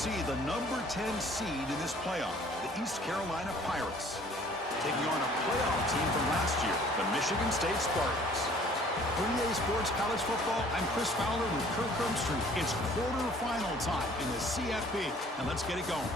see the number 10 seed in this playoff, the East Carolina Pirates, taking on a playoff team from last year, the Michigan State Spartans. For EA Sports College Football, I'm Chris Fowler with Kirk Herbstreit. It's quarterfinal time in the CFP, and let's get it going.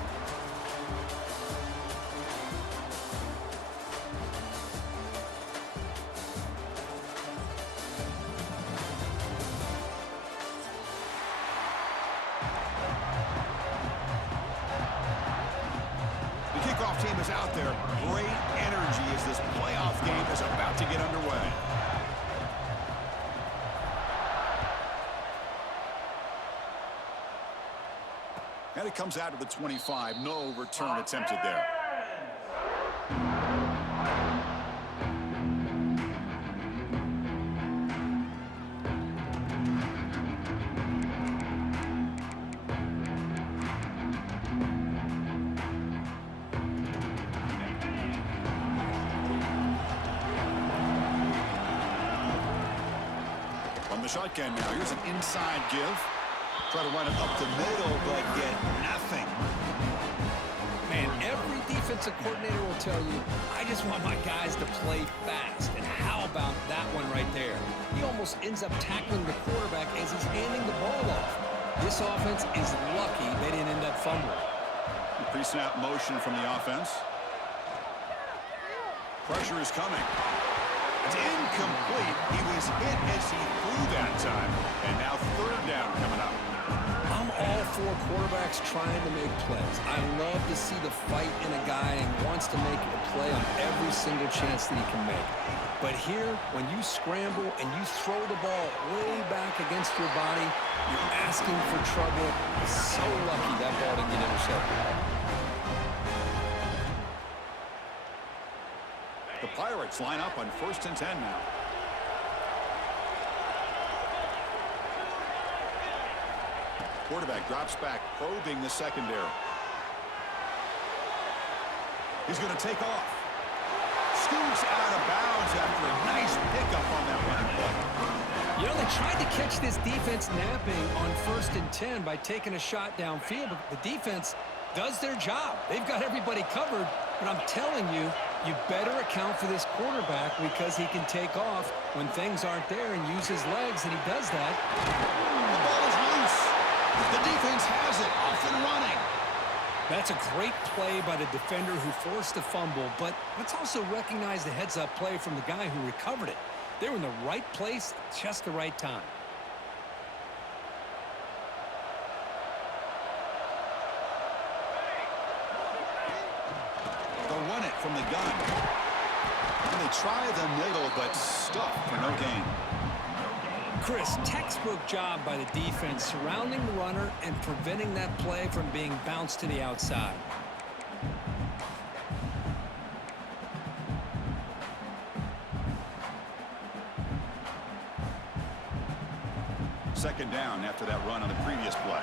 Team is out there. Great energy as this playoff game is about to get underway. And it comes out to the 25. No return attempted there. The shotgun now. Here's an inside give. Try to run it up the middle, but get nothing. Man, every defensive coordinator will tell you, I just want my guys to play fast. And how about that one right there? He almost ends up tackling the quarterback as he's handing the ball off. This offense is lucky they didn't end up fumbling. Pre-snap motion from the offense. Pressure is coming. It's incomplete. He was hit as he threw that time. And now third down coming up. I'm all for quarterbacks trying to make plays. I love to see the fight in a guy and wants to make a play on every single chance that he can make. But here, when you scramble and you throw the ball way back against your body, you're asking for trouble. He's so lucky that ball didn't get intercepted. The Pirates line up on 1st and 10 now. Quarterback drops back, probing the secondary. He's going to take off. Scoots out of bounds after a nice pickup on that running play. You know, they tried to catch this defense napping on 1st and 10 by taking a shot downfield, but the defense does their job. They've got everybody covered, but I'm telling you, you better account for this quarterback because he can take off when things aren't there and use his legs, and he does that. The ball is loose. The defense has it, off and running. That's a great play by the defender who forced the fumble, but let's also recognize the heads-up play from the guy who recovered it. They were in the right place at just the right time. Run it from the gun. And they try the middle, but stuffed for no gain. Chris, textbook job by the defense surrounding the runner and preventing that play from being bounced to the outside. Second down after that run on the previous play.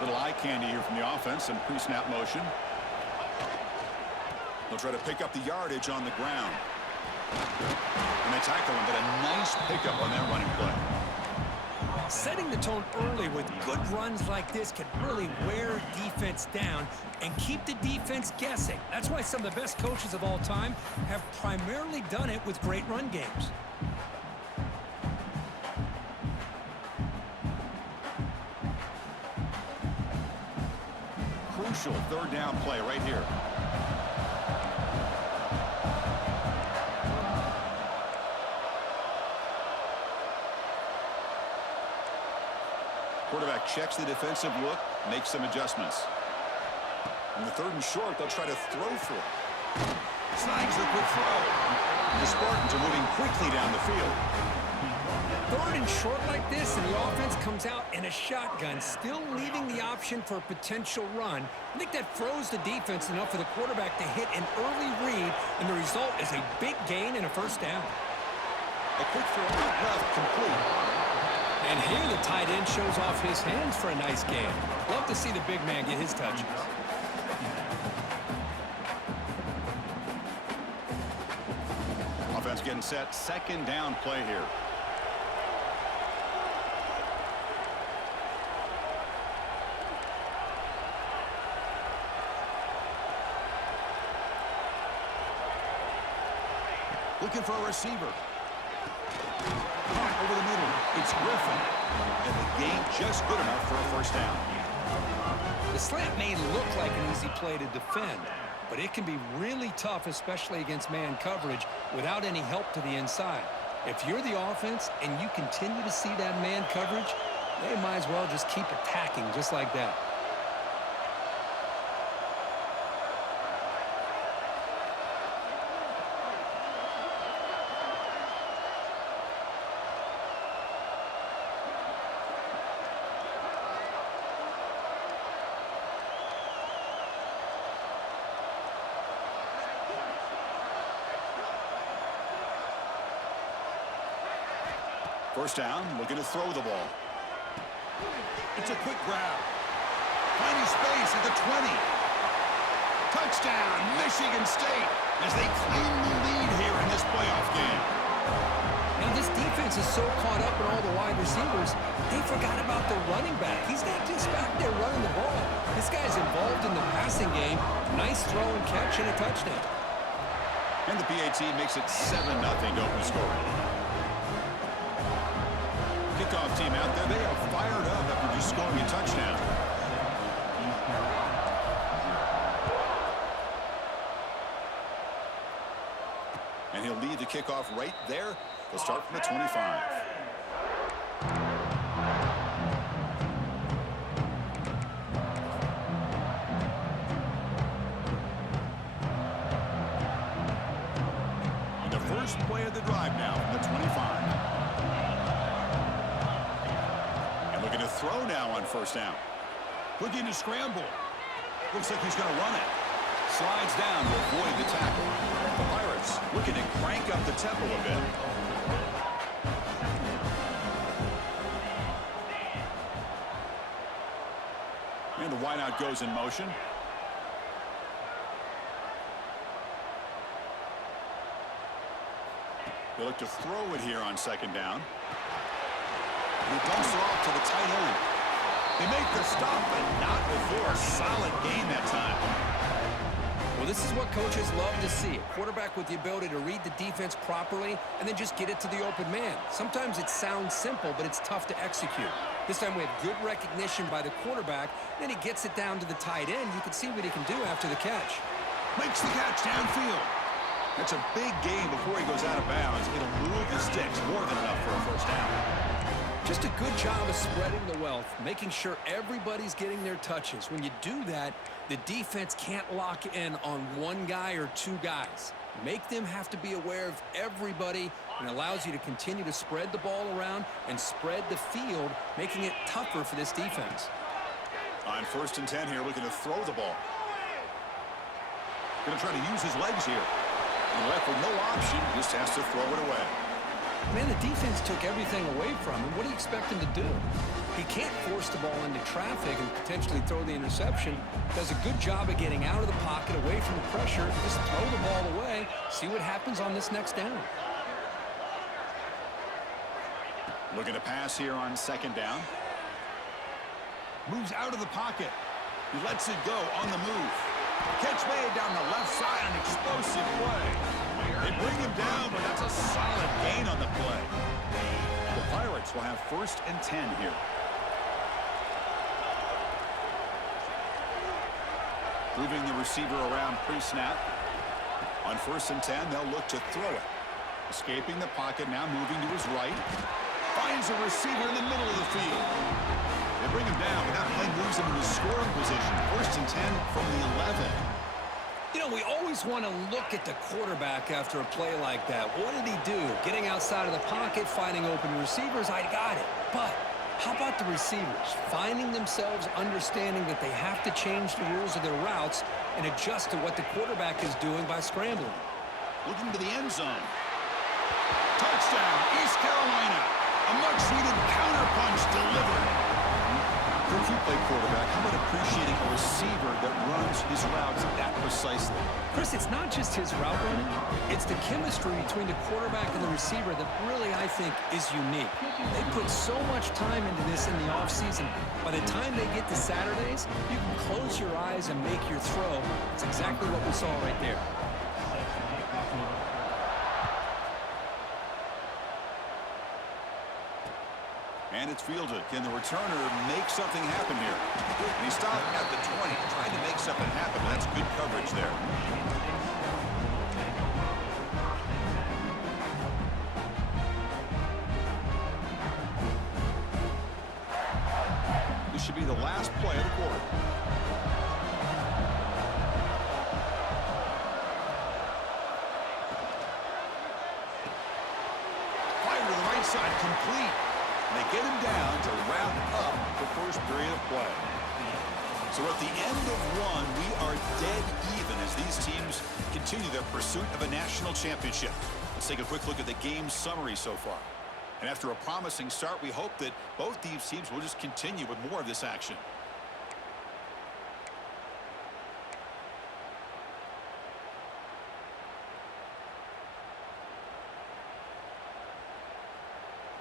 Little eye candy here from the offense and pre-snap motion. They'll try to pick up the yardage on the ground. And they tackle him, but a nice pickup on that running play. Setting the tone early with good runs like this can really wear defense down and keep the defense guessing. That's why some of the best coaches of all time have primarily done it with great run games. Crucial third down play right here. Quarterback checks the defensive look, makes some adjustments. On the 3rd and short, they'll try to throw for it. Snags the quick throw. The Spartans are moving quickly down the field. 3rd and short like this, and the offense comes out in a shotgun, still leaving the option for a potential run. I think that froze the defense enough for the quarterback to hit an early read, and the result is a big gain and a first down. A quick throw out left, complete. And here the tight end shows off his hands for a nice gain. Love to see the big man get his touches. Offense getting set, second down play here. Looking for a receiver. Caught over the middle. It's Griffin. And the game just good enough for a first down. The slant may look like an easy play to defend, but it can be really tough, especially against man coverage, without any help to the inside. If you're the offense and you continue to see that man coverage, they might as well just keep attacking just like that. First down, looking to throw the ball. It's a quick grab. Finding space at the 20. Touchdown, Michigan State, as they claim the lead here in this playoff game. Now, this defense is so caught up in all the wide receivers, they forgot about the running back. He's not just back there running the ball. This guy's involved in the passing game. Nice throw and catch and a touchdown. And the PAT makes it 7-0 to open scoring. Kickoff team out there, they are fired up after just scoring a touchdown. And he'll lead the kickoff right there. They'll start from the 25. On the first play of the drive now from the 25. Looking to throw now on first down. Looking to scramble. Looks like he's going to run it. Slides down to avoid the tackle. The Pirates looking to crank up the tempo a bit. And the wideout goes in motion. They look to throw it here on second down. He dumps it off to the tight end. They make the stop, but not before a solid gain that time. Well, this is what coaches love to see. A quarterback with the ability to read the defense properly and then just get it to the open man. Sometimes it sounds simple, but it's tough to execute. This time we have good recognition by the quarterback. Then he gets it down to the tight end. You can see what he can do after the catch. Makes the catch downfield. That's a big gain before he goes out of bounds. It'll move the sticks more than enough for a first down. Just a good job of spreading the wealth, making sure everybody's getting their touches. When you do that, the defense can't lock in on one guy or two guys. Make them have to be aware of everybody, and allows you to continue to spread the ball around and spread the field, making it tougher for this defense. On 1st and 10 here, looking to throw the ball. Going to try to use his legs here. And left with no option, just has to throw it away. Man, the defense took everything away from him. What do you expect him to do? He can't force the ball into traffic and potentially throw the interception. Does a good job of getting out of the pocket, away from the pressure, just throw the ball away, see what happens on this next down. Looking to pass here on 2nd down. Moves out of the pocket. He lets it go on the move. Catch made down the left side, an explosive play. They bring him down, but that's a solid gain on the play. The Pirates will have 1st and 10 here. Moving the receiver around pre-snap. On 1st and 10, they'll look to throw it. Escaping the pocket, now moving to his right. Finds a receiver in the middle of the field. They bring him down, but that play moves him into scoring position. 1st and 10 from the 11. You know, we always want to look at the quarterback after a play like that. What did he do? Getting outside of the pocket, finding open receivers, I got it. But how about the receivers? Finding themselves understanding that they have to change the rules of their routes and adjust to what the quarterback is doing by scrambling. Looking to the end zone. Touchdown, East Carolina. A much-needed counterpunch delivered. If you play quarterback, how about appreciating a receiver that runs his routes that precisely? Chris, it's not just his route running. It's the chemistry between the quarterback and the receiver that really, I think, is unique. They put so much time into this in the offseason. By the time they get to Saturdays, you can close your eyes and make your throw. It's exactly what we saw right there. And it's fielded. Can the returner make something happen here? And he stopped at the 20, trying to make something happen. That's good coverage there. This should be the last play of the quarter. Fire to the right side, complete. And they get him down to wrap up the first period of play. So at the end of one, we are dead even as these teams continue their pursuit of a national championship. Let's take a quick look at the game summary so far. And after a promising start, we hope that both these teams will just continue with more of this action.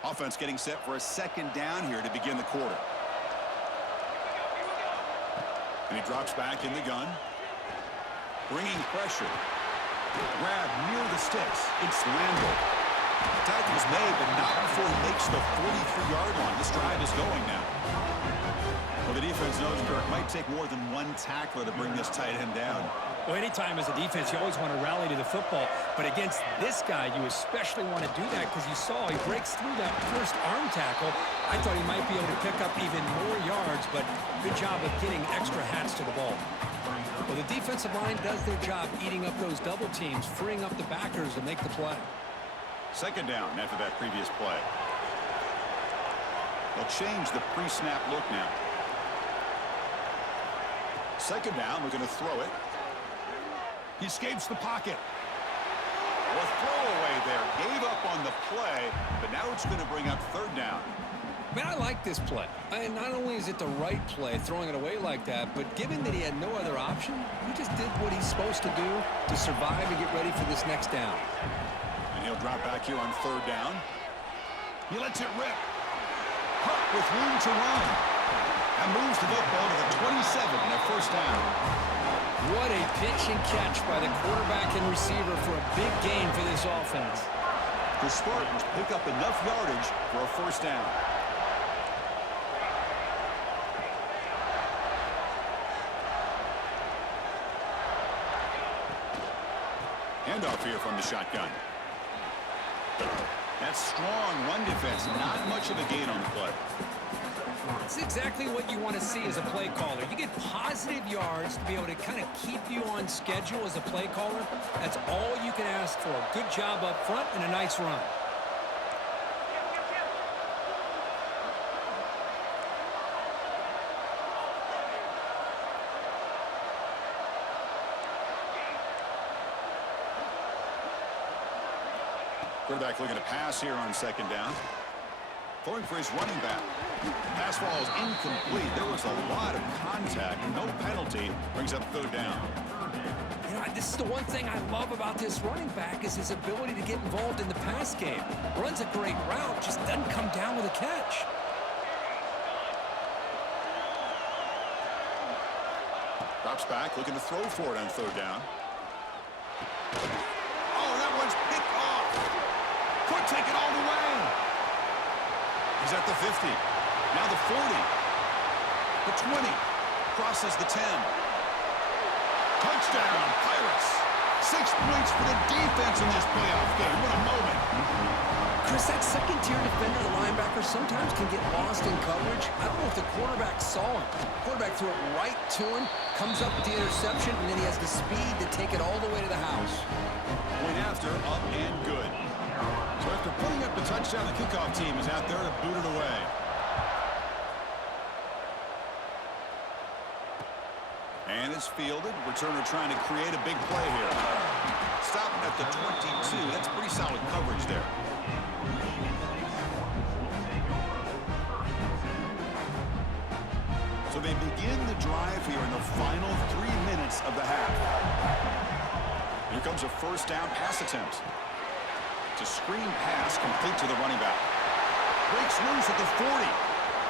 Offense getting set for a second down here to begin the quarter. And he drops back in the gun. Bringing pressure. Grab near the sticks. It's Landell. Tackle's made, but not before he makes the 43-yard line. This drive is going now. Well, the defense knows Kirk might take more than one tackler to bring this tight end down. Well, anytime as a defense, you always want to rally to the football. But against this guy, you especially want to do that because you saw he breaks through that first arm tackle. I thought he might be able to pick up even more yards, but good job of getting extra hats to the ball. Well, the defensive line does their job eating up those double teams, freeing up the backers to make the play. Second down after that previous play. They'll change the pre-snap look now. Second down, we're going to throw it. He escapes the pocket. A throwaway there. Gave up on the play, but now it's going to bring up third down. Man, I like this play. And not only is it the right play, throwing it away like that, but given that he had no other option, he just did what he's supposed to do to survive and get ready for this next down. And he'll drop back here on third down. He lets it rip. Hunt with room to run. And moves the football to the 27 and a first down. What a pitch and catch by the quarterback and receiver for a big gain for this offense. The Spartans pick up enough yardage for a first down. Handoff here from the shotgun. That's strong run defense. Not much of a gain on the play. It's exactly what you want to see as a play caller. You get positive yards to be able to kind of keep you on schedule as a play caller. That's all you can ask for. Good job up front and a nice run. Quarterback looking to pass here on second down. Throwing for his running back. Pass falls incomplete. There was a lot of contact. No penalty. Brings up third down. You know, this is the one thing I love about this running back is his ability to get involved in the pass game. Runs a great route, just doesn't come down with a catch. Drops back, looking to throw for it on third down. Oh, that one's picked off. Could take it all the way. He's at the 50. Now the 40. The 20. Crosses the 10. Touchdown, Pirates. 6 points for the defense in this playoff game. What a moment. Chris, that second-tier defender, the linebacker, sometimes can get lost in coverage. I don't know if the quarterback saw him. Quarterback threw it right to him, comes up with the interception, and then he has the speed to take it all the way to the house. Point after, up and good. So after putting up the touchdown, the kickoff team is out there to boot it away. And it's fielded. Returner trying to create a big play here. Stopping at the 22. That's pretty solid coverage there. So they begin the drive here in the final 3 minutes of the half. Here comes a first down pass attempt. It's a screen pass complete to the running back. Breaks loose at the 40.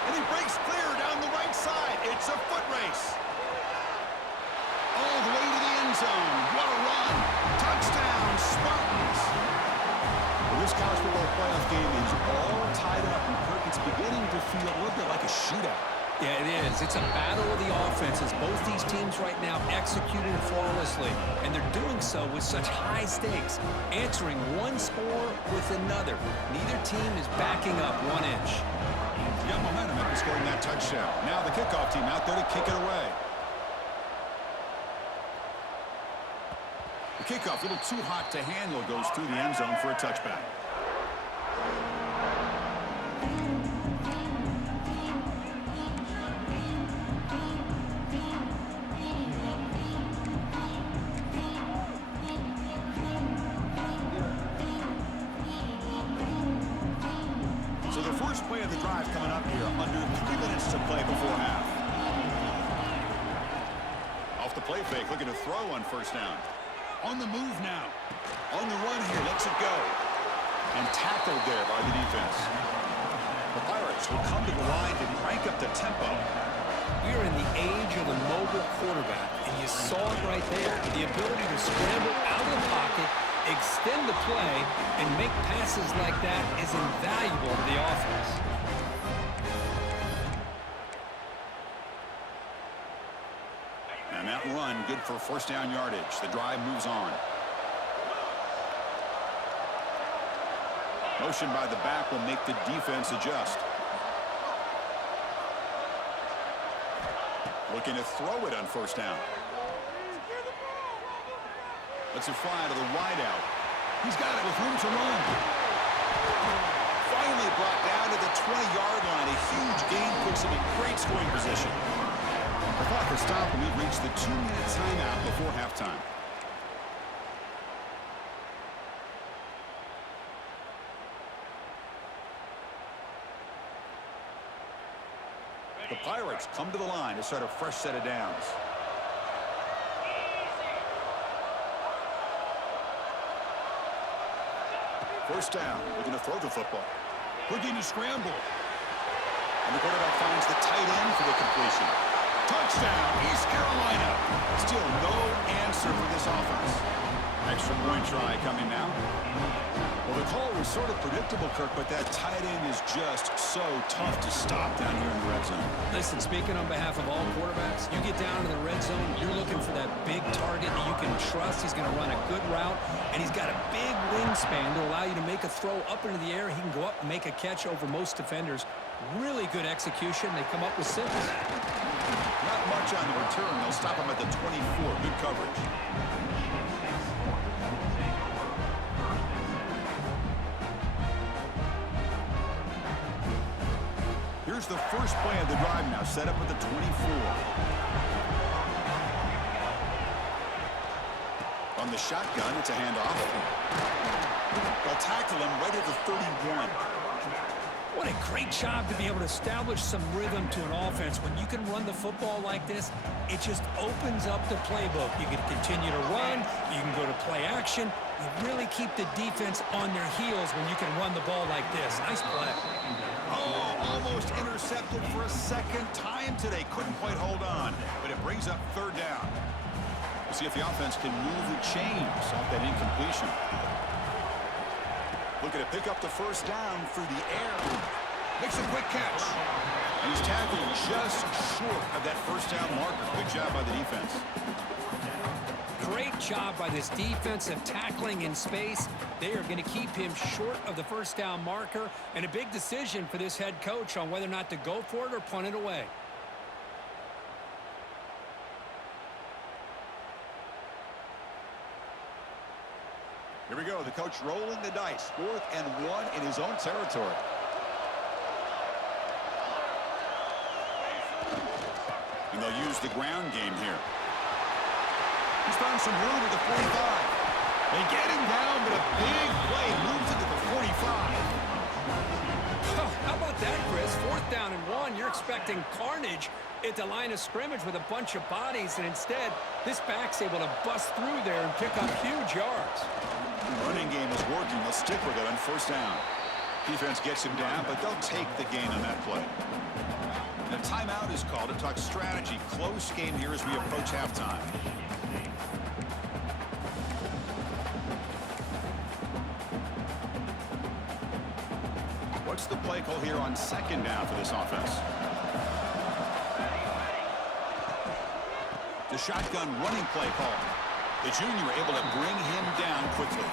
And he breaks clear down the right side. It's a foot race. All the way to the end zone. What a run. Touchdown, Spartans. Well, this college football playoff game is all tied up, and Kirk, it's beginning to feel a little bit like a shootout. Yeah, it is. It's a battle of the offenses. Both these teams right now executing flawlessly, and they're doing so with such high stakes, answering one score with another. Neither team is backing up 1 inch. Got momentum after scoring that touchdown. Now the kickoff team out there to kick it away. The kickoff, a little too hot to handle, goes through the end zone for a touchback. So the first play of the drive coming up here, under 3 minutes to play before half. Off the play fake, looking to throw on first down. On the move now. On the run here, lets it go. And tackled there by the defense. The Pirates will come to the line to crank up the tempo. We are in the age of the mobile quarterback, and you saw it right there. The ability to scramble out of the pocket, extend the play, and make passes like that is invaluable to the offense. And that run, good for first down yardage. The drive moves on. Motion by the back will make the defense adjust. Looking to throw it on first down. Lets it fly to the wideout. He's got it with room to run. Finally brought down to the 20-yard line. A huge gain puts him in great scoring position. The clock has stopped, and we've reached the 2-minute timeout before halftime. The Pirates come to the line to start a fresh set of downs. First down, looking to throw the football. Looking to scramble. And the quarterback finds the tight end for the completion. Touchdown, East Carolina. Still no answer for this offense. Extra point try coming now. Well, the call was sort of predictable, Kirk, but that tight end is just so tough to stop down here in the red zone. Listen, speaking on behalf of all quarterbacks, you get down to the red zone, you're looking for that big target that you can trust. He's going to run a good route, and he's got a big wingspan to allow you to make a throw up into the air. He can go up and make a catch over most defenders. Really good execution. They come up with 6. Not much on the return. They'll stop him at the 24. Good coverage. Here's the first play of the drive now, set up at the 24. On the shotgun, it's a handoff. They'll tackle him right at the 31. What a great job to be able to establish some rhythm to an offense. When you can run the football like this, it just opens up the playbook. You can continue to run. You can go to play action. You really keep the defense on their heels when you can run the ball like this. Nice play. Oh, almost intercepted for a second time today. Couldn't quite hold on, but it brings up third down. We'll see if the offense can move the chains off that incompletion. Looking to pick up the first down through the air. Makes a quick catch. And he's tackled just short of that first down marker. Good job by the defense. Great job by this defensive tackling in space. They are going to keep him short of the first down marker, and a big decision for this head coach on whether or not to go for it or punt it away. Here we go. The coach rolling the dice. 4th and 1 in his own territory. And they'll use the ground game here. He's found some room at the 45. They get him down, but a big play moves into the 45. Oh, how about that, Chris? 4th down and 1. You're expecting carnage at the line of scrimmage with a bunch of bodies, and instead, this back's able to bust through there and pick up huge yards. The running game is working. They'll stick with it on first down. Defense gets him down, but they'll take the gain on that play. And a timeout is called to talk strategy. Close game here as we approach halftime. What's the play play call here on second down for this offense. The shotgun running play call. The junior able to bring him down quickly.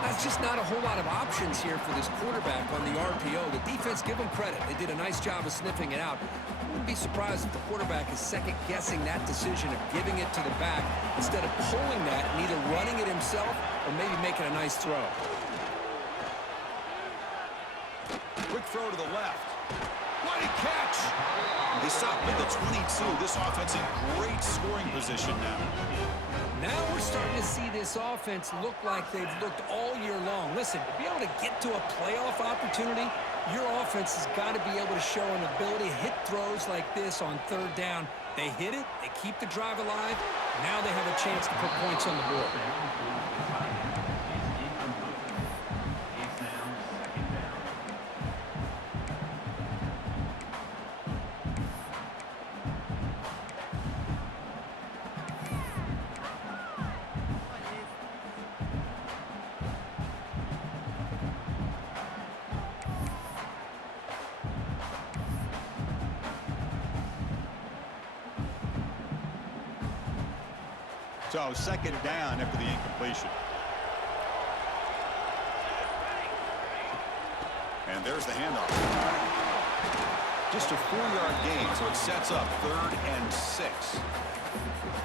That's just not a whole lot of options here for this quarterback on the RPO. The defense, give them credit. They did a nice job of sniffing it out. Wouldn't be surprised if the quarterback is second-guessing that decision of giving it to the back instead of pulling that and either running it himself or maybe making a nice throw. Quick throw to the left. What a catch! They stop at the 22. This offense in great scoring position now. Now we're starting to see this offense look like they've looked all year long. Listen, to be able to get to a playoff opportunity, your offense has got to be able to show an ability to hit throws like this on third down. They hit it, they keep the drive alive. Now they have a chance to put points on the board. So second down after the incompletion. And there's the handoff. Just a 4-yard gain, so it sets up 3rd and 6.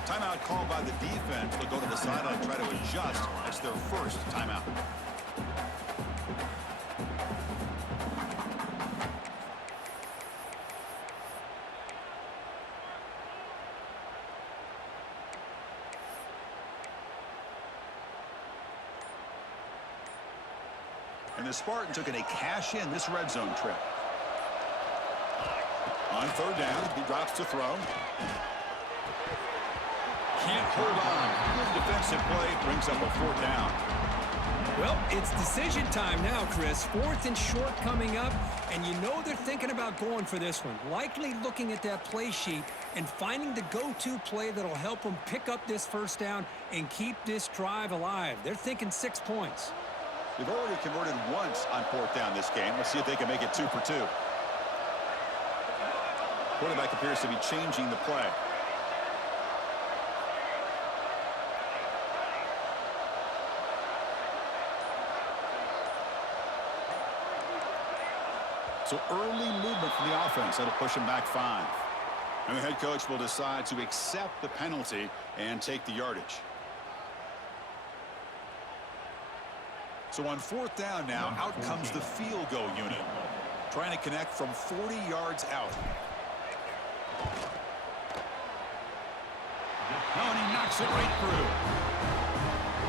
Timeout called by the defense. They'll go to the sideline and try to adjust. That's their first timeout. And the Spartans are going to cash in this red zone trip. On third down, he drops to throw. Can't hold on. Good defensive play, brings up a 4th down. Well, it's decision time now, Chris. 4th and short coming up, and you know they're thinking about going for this one. Likely looking at that play sheet and finding the go-to play that'll help them pick up this first down and keep this drive alive. They're thinking 6 points. They've already converted once on 4th down this game. Let's see if they can make it 2 for 2. Quarterback appears to be changing the play. So early movement from the offense. That'll push him back 5. And the head coach will decide to accept the penalty and take the yardage. So on 4th down now, out comes the field goal unit. Trying to connect from 40 yards out. Oh, and he knocks it right through.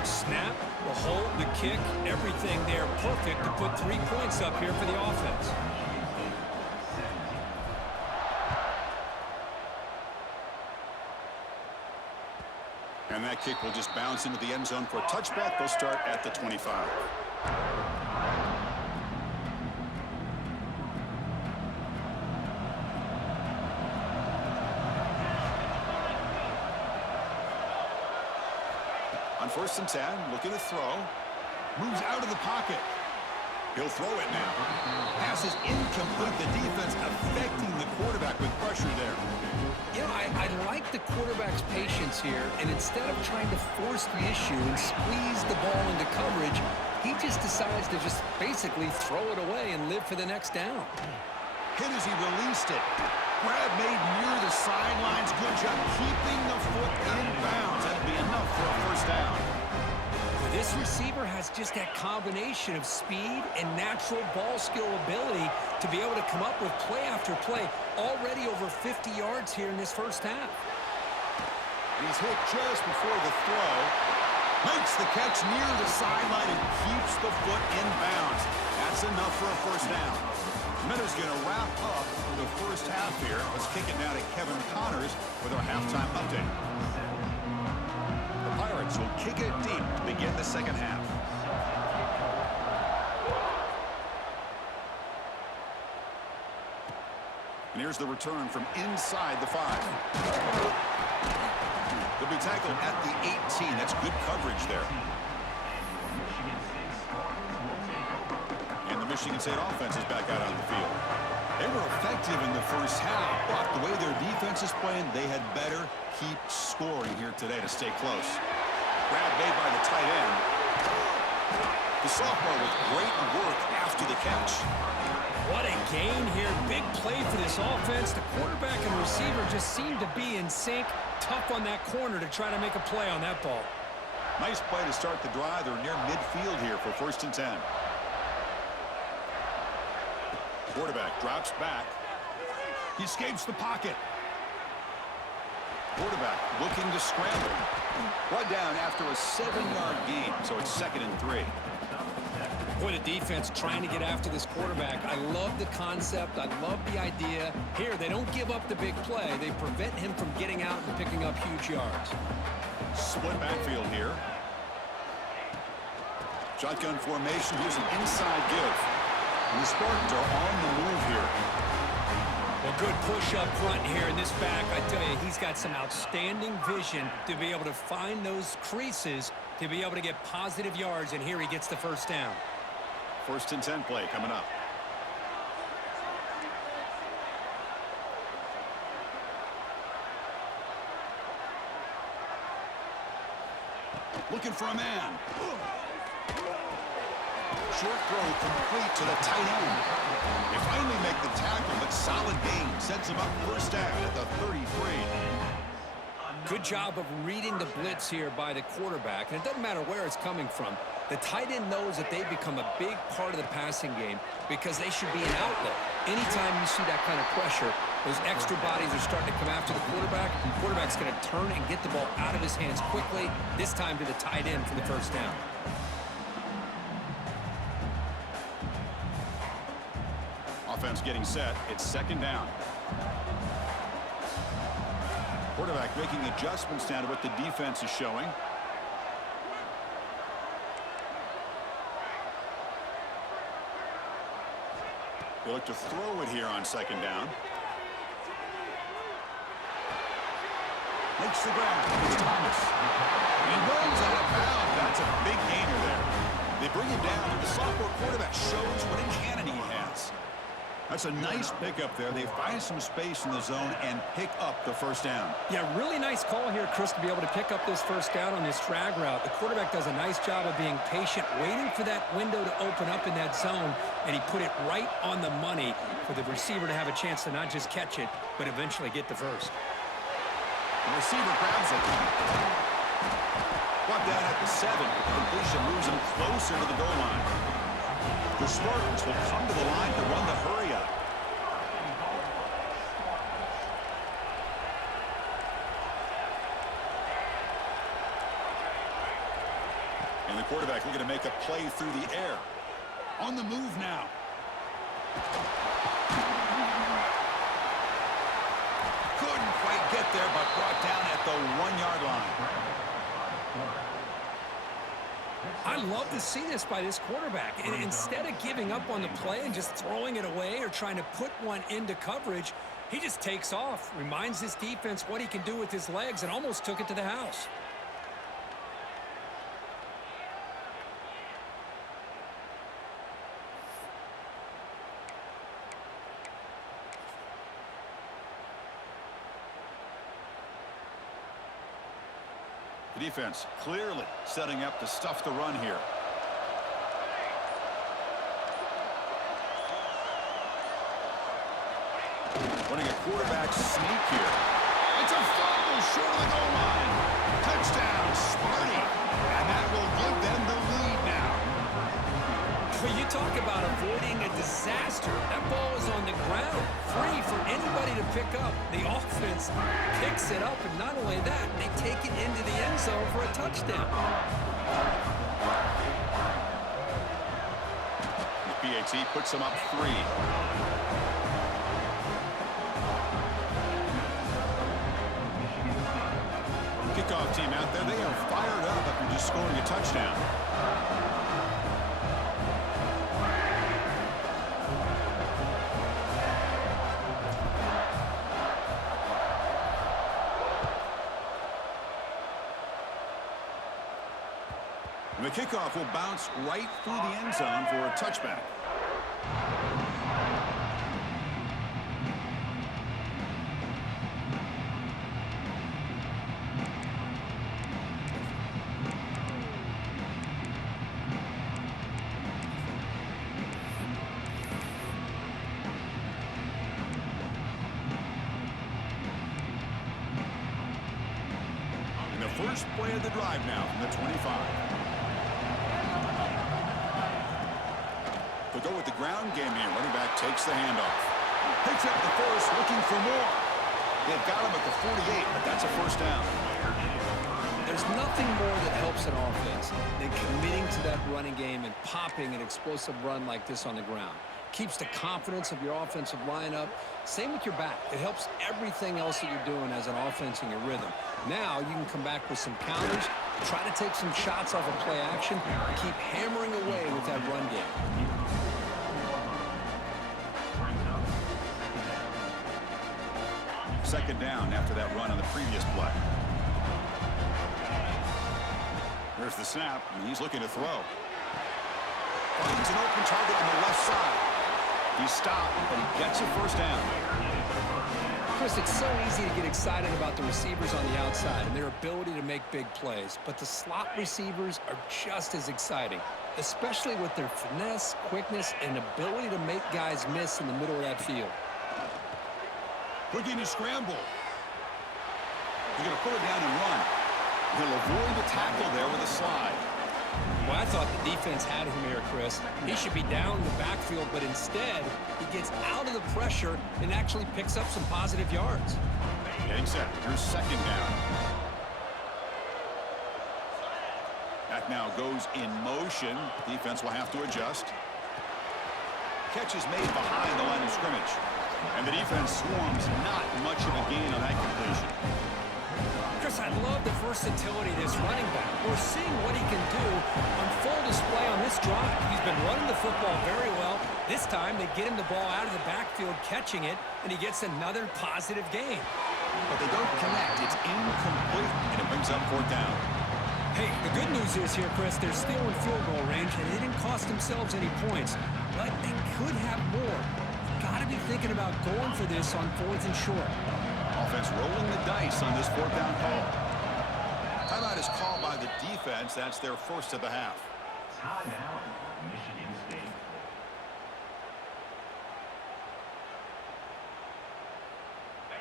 Snap, the hold, the kick, everything there perfect to put 3 points up here for the offense. And that kick will just bounce into the end zone for a touchback. They'll start at the 25. On 1st and 10, looking to throw. Moves out of the pocket. He'll throw it now. Pass is incomplete. The defense affecting the quarterback with pressure there. You know, I like the quarterback's patience here, and instead of trying to force the issue and squeeze the ball into coverage, he just decides to just basically throw it away and live for the next down. Hit as he released it. Grab made near the sidelines. Good job keeping the foot in bounds. That'd be enough for a first down. This receiver has just that combination of speed and natural ball skill ability to be able to come up with play after play. Already over 50 yards here in this first half. He's hit just before the throw. Makes the catch near the sideline and keeps the foot in bounds. That's enough for a first down. Minutes going to wrap up the first half here. Let's kick it now to Kevin Connors with our halftime update. The Pirates will kick it deep to begin the second half. And here's the return from inside the 5. They'll be tackled at the 18. That's good coverage there. And the Michigan State offense is back out on the field. They were effective in the first half, but the way their defense is playing, they had better keep scoring here today to stay close. Grab made by the tight end. The sophomore with great work after the catch. What a gain here. Big play for this offense. The quarterback and receiver just seem to be in sync. Tough on that corner to try to make a play on that ball. Nice play to start the drive. They're near midfield here for 1st and 10. Quarterback drops back. He escapes the pocket. Quarterback looking to scramble. Brought down after a 7-yard gain, so it's 2nd and 3. Boy, the defense trying to get after this quarterback. I love the concept. I love the idea. Here, they don't give up the big play. They prevent him from getting out and picking up huge yards. Split backfield here. Shotgun formation. Here's an inside give. And the Spartans are on the move here. Well, good push up front here in this back. I tell you, he's got some outstanding vision to be able to find those creases, to be able to get positive yards, and here he gets the 1st down. 1st and 10 play coming up. Looking for a man. Short throw complete to the tight end. They finally make the tackle, but solid gain sets him up 1st down at the 33. Good job of reading the blitz here by the quarterback, and it doesn't matter where it's coming from. The tight end knows that they've become a big part of the passing game because they should be an outlet. Anytime you see that kind of pressure, those extra bodies are starting to come after the quarterback. The quarterback's going to turn and get the ball out of his hands quickly, this time to the tight end for the 1st down. Offense getting set. It's 2nd down. Quarterback making adjustments down to what the defense is showing. They look to throw it here on 2nd down. Makes the grab. It's Thomas. And goes out of bounds. That's a big gainer there. They bring him down, and the sophomore quarterback shows what a cannon he has. That's a nice pickup there. They find some space in the zone and pick up the 1st down. Yeah, really nice call here, Chris, to be able to pick up this 1st down on this drag route. The quarterback does a nice job of being patient, waiting for that window to open up in that zone, and he put it right on the money for the receiver to have a chance to not just catch it, but eventually get the 1st. The receiver grabs it. Brought down at the 7. The completion moves him closer to the goal line. The Spartans will come to the line to run the hurry-up. And the quarterback looking to make a play through the air. On the move now. Couldn't quite get there, but brought down at the 1-yard line. I love to see this by this quarterback. And instead of giving up on the play and just throwing it away or trying to put one into coverage, he just takes off, reminds his defense what he can do with his legs, and almost took it to the house. The defense clearly setting up to stuff the run here. Running a quarterback sneak here. It's a fumble short of the goal line. Touchdown, Sparty. And that will give them the lead now. Well, you talk about avoiding a disaster. That ball is on the ground, free for anybody to pick up. The offense picks it up, and not only that, they take it into the end zone for a touchdown. The PAT puts them up 3. Kickoff team out there, they are fired up after just scoring a touchdown. And the kickoff will bounce right through the end zone for a touchback. First play of the drive now from the 25. They'll go with the ground game here. Running back takes the handoff. Picks up the first, looking for more. They've got him at the 48, but that's a first down. There's nothing more that helps an offense than committing to that running game and popping an explosive run like this on the ground. Keeps the confidence of your offensive lineup. Same with your back. It helps everything else that you're doing as an offense in your rhythm. Now you can come back with some counters, try to take some shots off of play action, and keep hammering away with that run game. Second down after that run on the previous play. There's the snap, and he's looking to throw. Finds an open target on the left side. He's stopped, but he gets a first down. Chris, it's so easy to get excited about the receivers on the outside and their ability to make big plays, but the slot receivers are just as exciting, especially with their finesse, quickness, and ability to make guys miss in the middle of that field. Looking to scramble. He's going to put it down and run. He'll avoid the tackle there with a slide. Well, I thought the defense had him here, Chris. He should be down in the backfield, but instead, he gets out of the pressure and actually picks up some positive yards. Getting set. Here's second down. Back now goes in motion. Defense will have to adjust. Catch is made behind the line of scrimmage. And the defense swarms not much of a gain on that completion. Chris, I love the versatility of this running back. We're seeing what he can do on full display on this drive. He's been running the football very well. This time, they get him the ball out of the backfield, catching it, and he gets another positive gain. But they don't connect. It's incomplete, and it brings up fourth down. Hey, the good news is here, Chris, they're still in field goal range, and they didn't cost themselves any points, but they could have more. Got to be thinking about going for this on fourth and short. Offense rolling the dice on this fourth down call. Timeout is called by the defense. That's their first of the half. Timeout, Michigan State.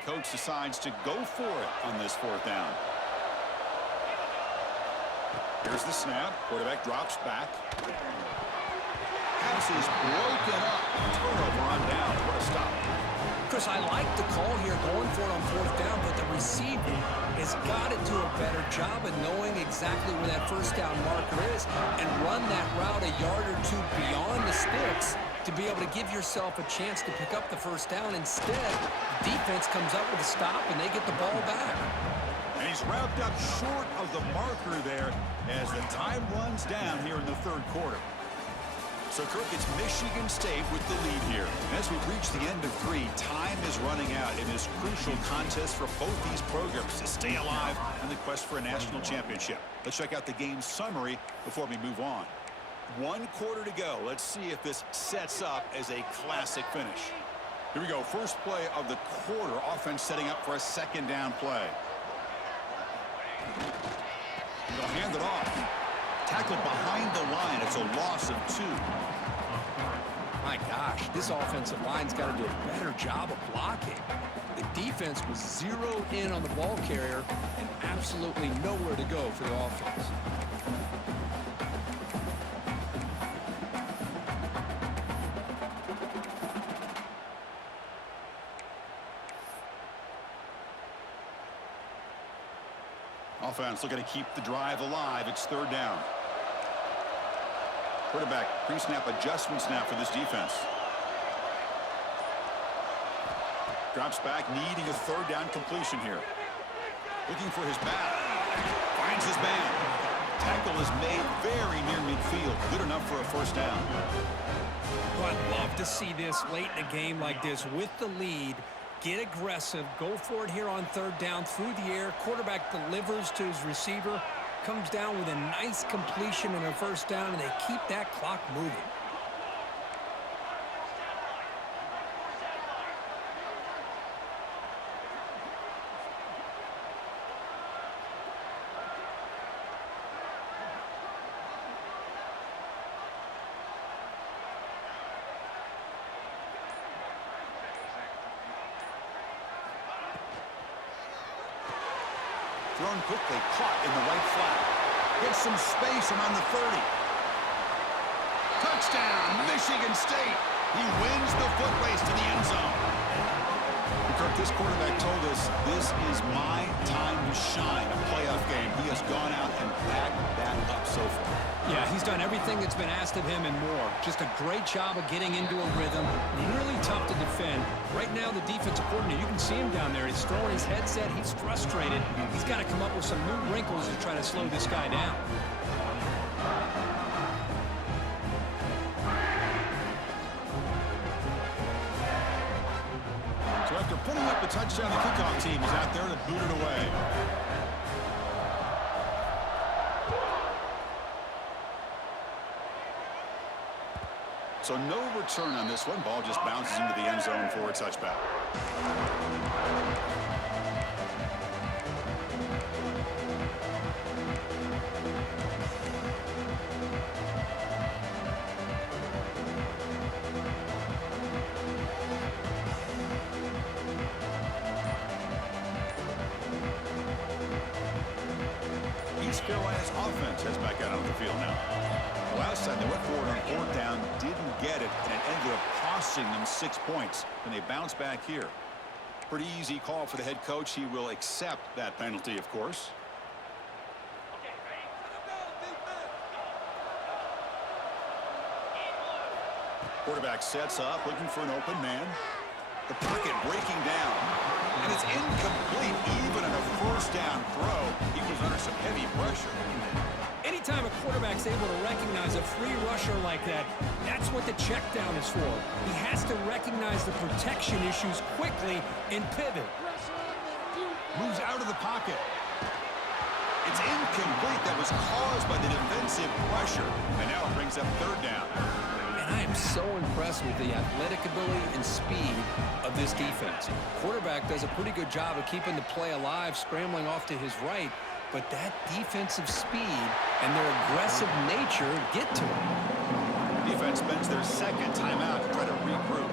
Coach decides to go for it on this fourth down. Here's the snap. Quarterback drops back. Pass is broken up. Turnover on down. What a stop. Chris, I like the call here going for it on fourth down, but the receiver has got to do a better job of knowing exactly where that first down marker is and run that route a yard or two beyond the sticks to be able to give yourself a chance to pick up the first down. Instead, the defense comes up with a stop and they get the ball back. And he's wrapped up short of the marker there as the time runs down here in the third quarter. So, Kirk, it's Michigan State with the lead here. And as we reach the end of three, time is running out in this crucial contest for both these programs to stay alive in the quest for a national championship. Let's check out the game summary before we move on. 1 quarter to go. Let's see if this sets up as a classic finish. Here we go. First play of the quarter. Offense setting up for a second down play. They'll hand it off. Tackled behind the line. It's a loss of 2. My gosh, this offensive line's got to do a better job of blocking. The defense was zeroed in on the ball carrier and absolutely nowhere to go for the offense. Offense looking to keep the drive alive. It's third down. Quarterback pre-snap adjustments now for this defense. Drops back, needing a third down completion here. Looking for his back. Finds his man. Tackle is made very near midfield. Good enough for a first down. Well, I'd love to see this late in a game like this with the lead. Get aggressive. Go for it here on third down through the air. Quarterback delivers to his receiver. Comes down with a nice completion and a first down, and they keep that clock moving. thrown quickly, caught in the right flat. Gets some space around the 30. Touchdown, Michigan State. He wins the foot race to the end zone. Kirk, this quarterback told us this is my time to shine, a playoff game. He has gone out and backed that up so far. Yeah, he's done everything that's been asked of him and more. Just a great job of getting into a rhythm. Really tough to defend. Right now, the defensive coordinator, you can see him down there. He's throwing his headset. He's frustrated. He's got to come up with some new wrinkles to try to slow this guy down. So after putting up the touchdown, the kickoff team is out there to boot it away. So no return on this one. Ball just bounces into the end zone for a touchback. East Carolina's offense heads back out on the field now. Last time they went forward on fourth down, didn't get it, and it ended up costing them 6 points. And they bounce back here. Pretty easy call for the head coach. He will accept that penalty, of course. Quarterback sets up, looking for an open man. The pocket breaking down. And it's incomplete, even on a first down throw. He was under some heavy pressure. Anytime a quarterback's able to recognize a free rusher like that, that's what the check down is for. He has to recognize the protection issues quickly and pivot. Moves out of the pocket. It's incomplete. That was caused by the defensive pressure. And now it brings up third down. And I am so impressed with the athletic ability and speed of this defense. Quarterback does a pretty good job of keeping the play alive, scrambling off to his right. But that defensive speed and their aggressive nature get to him. Defense spends their second timeout to try to regroup.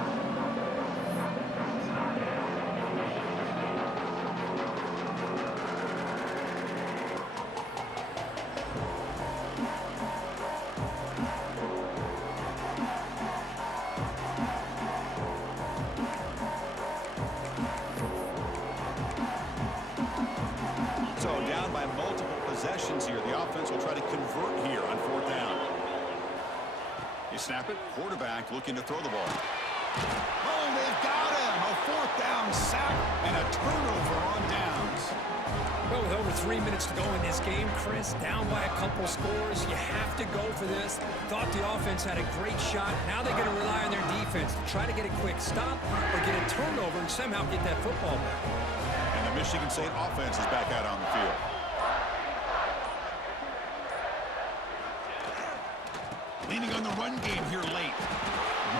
So down by multiple possessions here. The offense will try to convert here on fourth down. You snap it. Quarterback looking to throw the ball. Oh, they've got him. A fourth down sack and a turnover on downs. Well, with over 3 minutes to go in this game, Chris, down by a couple scores, you have to go for this. Thought the offense had a great shot. Now they're going to rely on their defense to try to get a quick stop or get a turnover and somehow get that football back. And the Michigan State offense is back out on the field. Leaning on the run game here late.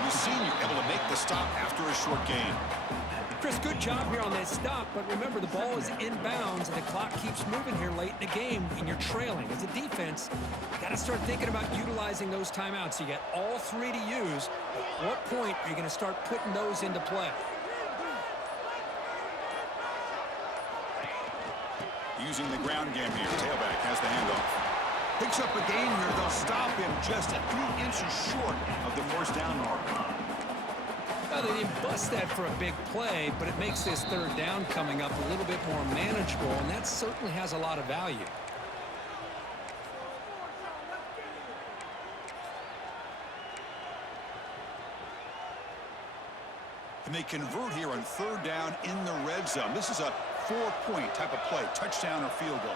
The senior able to make the stop after a short gain. Chris, good job here on that stop, but remember the ball is inbounds and the clock keeps moving here late in the game and you're trailing. As a defense, you got to start thinking about utilizing those timeouts. You got all three to use. At what point are you going to start putting those into play? Using the ground game here. Tailback has the handoff. Picks up a gain here. They'll stop him just a few inches short of the first down mark. Well, they didn't bust that for a big play, but it makes this third down coming up a little bit more manageable, and that certainly has a lot of value. And they convert here on third down in the red zone. This is a 4-point type of play, touchdown or field goal.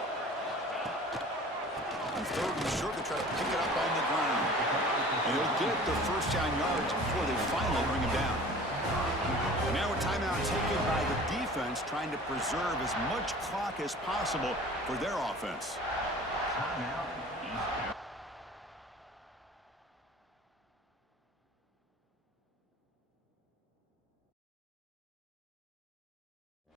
And third and short, they try to pick it up on the ground. And he'll get the first down yards before they finally bring him down. And now a timeout taken by the defense, trying to preserve as much clock as possible for their offense. Timeout, East Carolina.